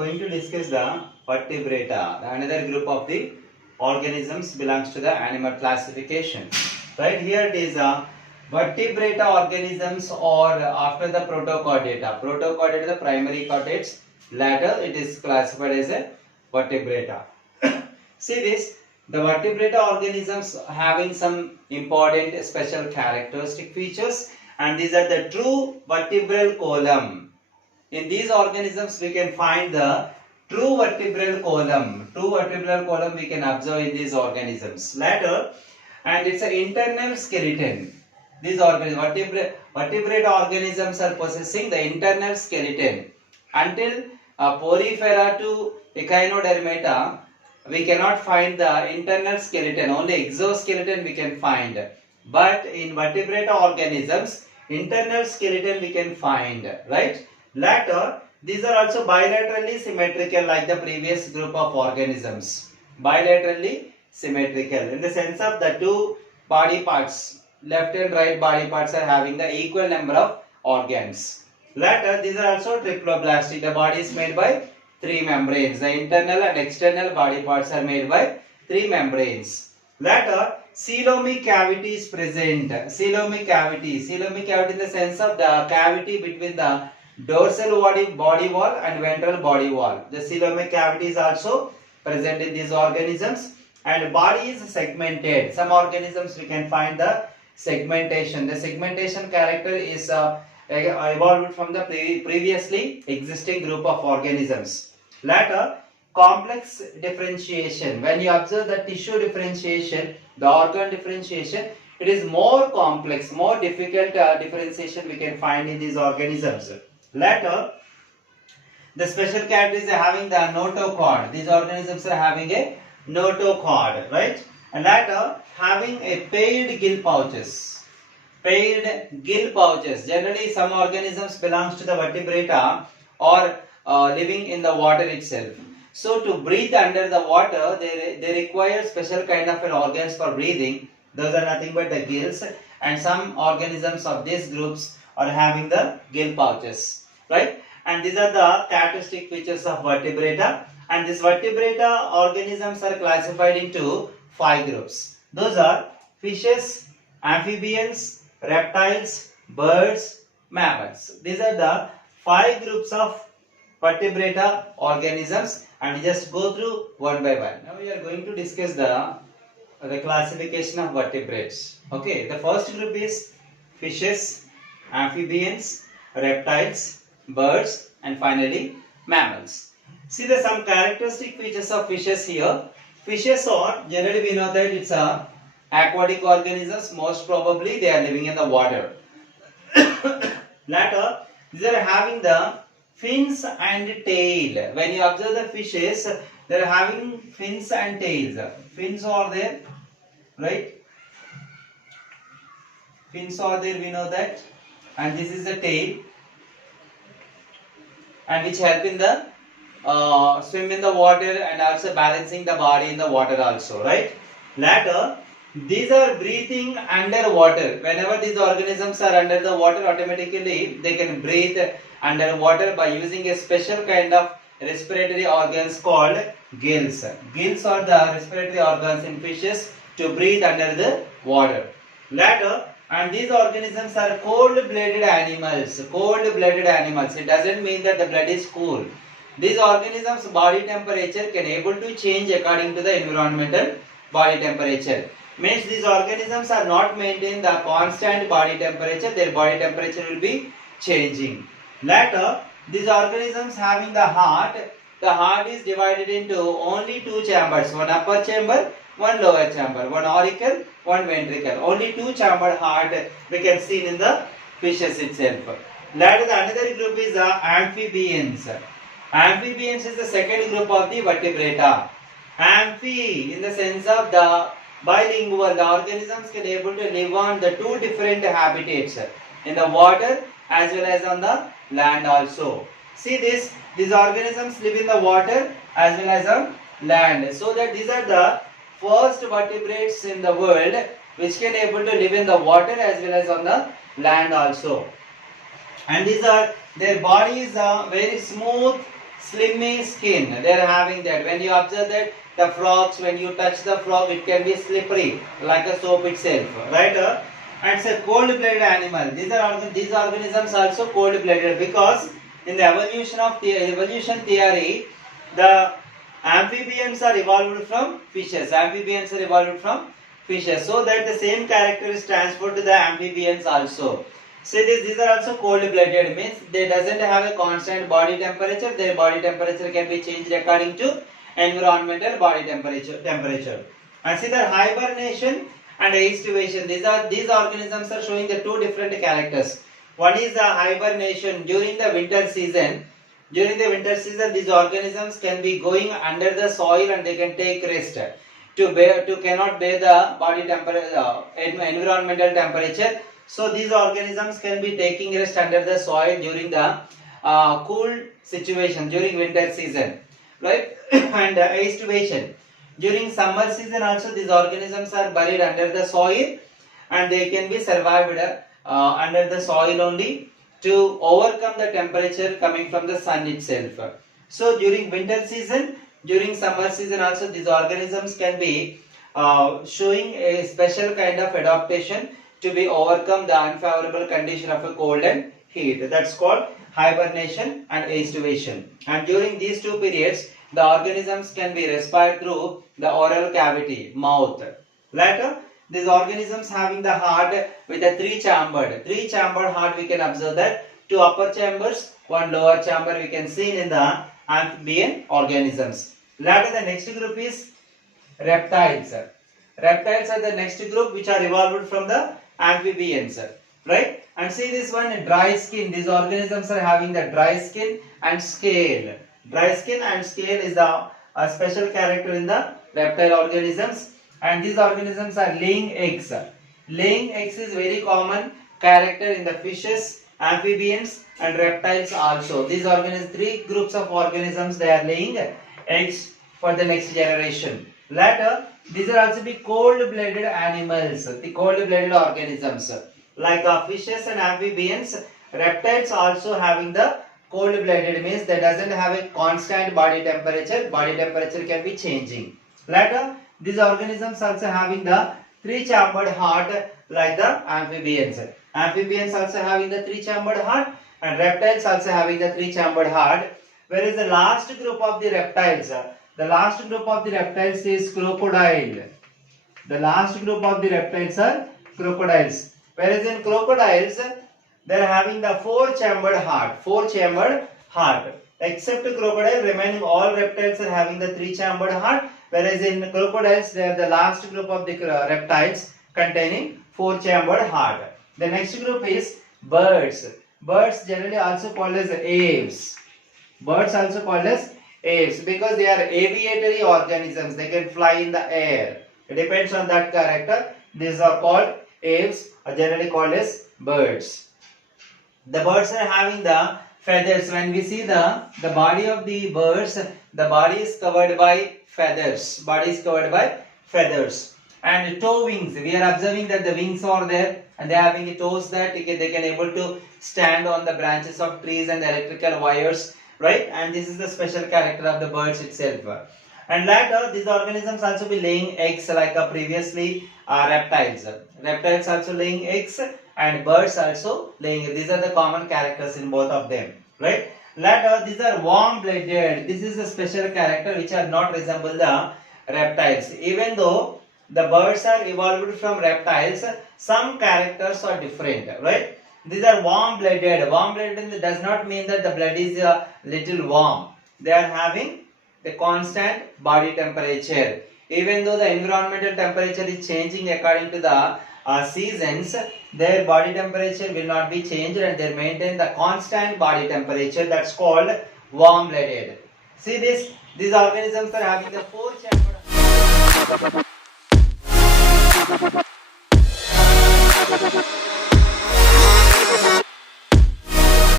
going to discuss the Vertebrata, another group of the organisms belongs to the animal classification. Right here it is Vertebrata organisms or after the Protochordata. Protochordata the primary chordates. Later it is classified as a Vertebrata. See this, the Vertebrata organisms having some important special characteristic features, and these are the true vertebral column. In these organisms we can find the true vertebral column. True vertebral column we can observe in these organisms. Later, and it's an internal skeleton. These vertebrate organisms are possessing the internal skeleton. Until Porifera to Echinodermata, we cannot find the internal skeleton. Only exoskeleton we can find. But in vertebrate organisms, internal skeleton we can find, right? Later, these are also bilaterally symmetrical like the previous group of organisms. Bilaterally symmetrical in the sense of the two body parts, left and right body parts are having the equal number of organs. Later, these are also triploblastic. The body is made by three membranes. The internal and external body parts are made by three membranes. Later, coelomic cavity is present. Coelomic cavity in the sense of the cavity between the dorsal body wall and ventral body wall. The coelomic cavity is also present in these organisms, and body is segmented. Some organisms we can find the segmentation. The segmentation character is evolved from the previously existing group of organisms. Later, complex differentiation. When you observe the tissue differentiation, the organ differentiation, it is more complex, more difficult differentiation we can find in these organisms. Later, the special character is having the notochord. These organisms are having a notochord, right? And later, having a paired gill pouches. Paired gill pouches. Generally, some organisms belongs to the vertebrata or living in the water itself. So, to breathe under the water, they require special kind of an organs for breathing. Those are nothing but the gills, and some organisms of these groups are having the gill pouches, right? And these are the characteristic features of vertebrata, and these vertebrata organisms are classified into 5 groups. Those are fishes, amphibians, reptiles, birds, mammals. These are the 5 groups of vertebrata organisms, and we just go through one by one. Now we are going to discuss the classification of vertebrates. Okay, the first group is fishes, amphibians, reptiles, birds, and finally mammals. See the some characteristic features of fishes here. Fishes are, generally we know that it's a aquatic organisms. Most probably they are living in the water. Later, these are having the fins and tail. When you observe the fishes, they are having fins and tails. Fins are there, right? Fins are there, we know that, and this is the tail, and which help in the swim in the water and also balancing the body in the water also, right? Later, these are breathing underwater. Whenever these organisms are under the water, automatically they can breathe underwater by using a special kind of respiratory organs called gills. Gills are the respiratory organs in fishes to breathe under the water. Later, and these organisms are cold-blooded animals. Cold-blooded animals. It doesn't mean that the blood is cool. These organisms' body temperature can able to change according to the environmental body temperature. Means these organisms are not maintaining the constant body temperature. Their body temperature will be changing. Later, these organisms having the heart. The heart is divided into only 2 chambers. One upper chamber, one lower chamber. One auricle, one ventricle. Only 2 chambered heart we can see in the fishes itself. Later, the another group is the amphibians. Amphibians is the second group of the vertebrata. Amphi in the sense of the bilingual. The organisms can able to live on the 2 different habitats, in the water as well as on the land also. See this, these organisms live in the water as well as on land. So that these are the first vertebrates in the world which can able to live in the water as well as on the land also. And these are, their body is very smooth, slimy skin. They are having that. When you observe that the frogs, when you touch the frog, it can be slippery like a soap itself, right? And it's a cold-blooded animal. These organisms also cold-blooded because in the evolution theory, the amphibians are evolved from fishes. Amphibians are evolved from fishes, so that the same character is transferred to the amphibians also. See this, these are also cold-blooded, means they doesn't have a constant body temperature. Their body temperature can be changed according to environmental body temperature. And see the hibernation and estivation. These organisms are showing the two different characters. One is the hibernation during the winter season. During the winter season, these organisms can be going under the soil and they can take rest cannot bear the body temperature, environmental temperature. So these organisms can be taking rest under the soil during the cool situation during winter season, right? And estivation. During summer season also these organisms are buried under the soil and they can be survived under the soil only to overcome the temperature coming from the sun itself. So during winter season, during summer season also these organisms can be showing a special kind of adaptation to be overcome the unfavorable condition of a cold and heat. That's called hibernation and estivation. And during these two periods, the organisms can be respired through the oral cavity, mouth. Later, these organisms having the heart with a three-chambered heart, we can observe that two upper chambers, one lower chamber we can see in the amphibian organisms. Later, the next group is reptiles. Reptiles are the next group which are evolved from the amphibians, right? And see this one, dry skin. These organisms are having the dry skin and scale. Dry skin and scale is a special character in the reptile organisms, and these organisms are laying eggs. Laying eggs is very common character in the fishes, amphibians and reptiles also. These three groups of organisms, they are laying eggs for the next generation. Later, these are also the cold-blooded animals, the cold-blooded organisms like fishes and amphibians. Reptiles also having the cold-blooded, means that doesn't have a constant body temperature. Body temperature can be changing. Later, these organisms also having the three-chambered heart like the amphibians. Amphibians also having the three-chambered heart and reptiles also having the three-chambered heart. Whereas the last group of the reptiles, is crocodile. The last group of the reptiles are crocodiles. Whereas in crocodiles, they are having the four-chambered heart. Except crocodile, remaining all reptiles are having the three-chambered heart. Whereas in crocodiles, they are the last group of the reptiles containing four-chambered heart. The next group is birds. Birds generally also called as aves. Birds also called as aves because they are aviatory organisms. They can fly in the air. It depends on that character. These are called aves, or generally called as birds. The birds are having the feathers. When we see the body of the birds, the body is covered by feathers. And toe wings. We are observing that the wings are there and they are having toes that they can able to stand on the branches of trees and electrical wires, right? And this is the special character of the birds itself. And later, these organisms also be laying eggs like previously reptiles. Reptiles also laying eggs and birds also laying. These are the common characters in both of them, right? Later, these are warm-blooded. This is a special character which are not resemble the reptiles. Even though the birds are evolved from reptiles, some characters are different, right? These are warm-blooded. Warm-blooded does not mean that the blood is a little warm. They are having the constant body temperature. Even though the environmental temperature is changing according to the seasons, their body temperature will not be changed and they maintain the constant body temperature. That's called warm-blooded. See this? These organisms are having the four-chambered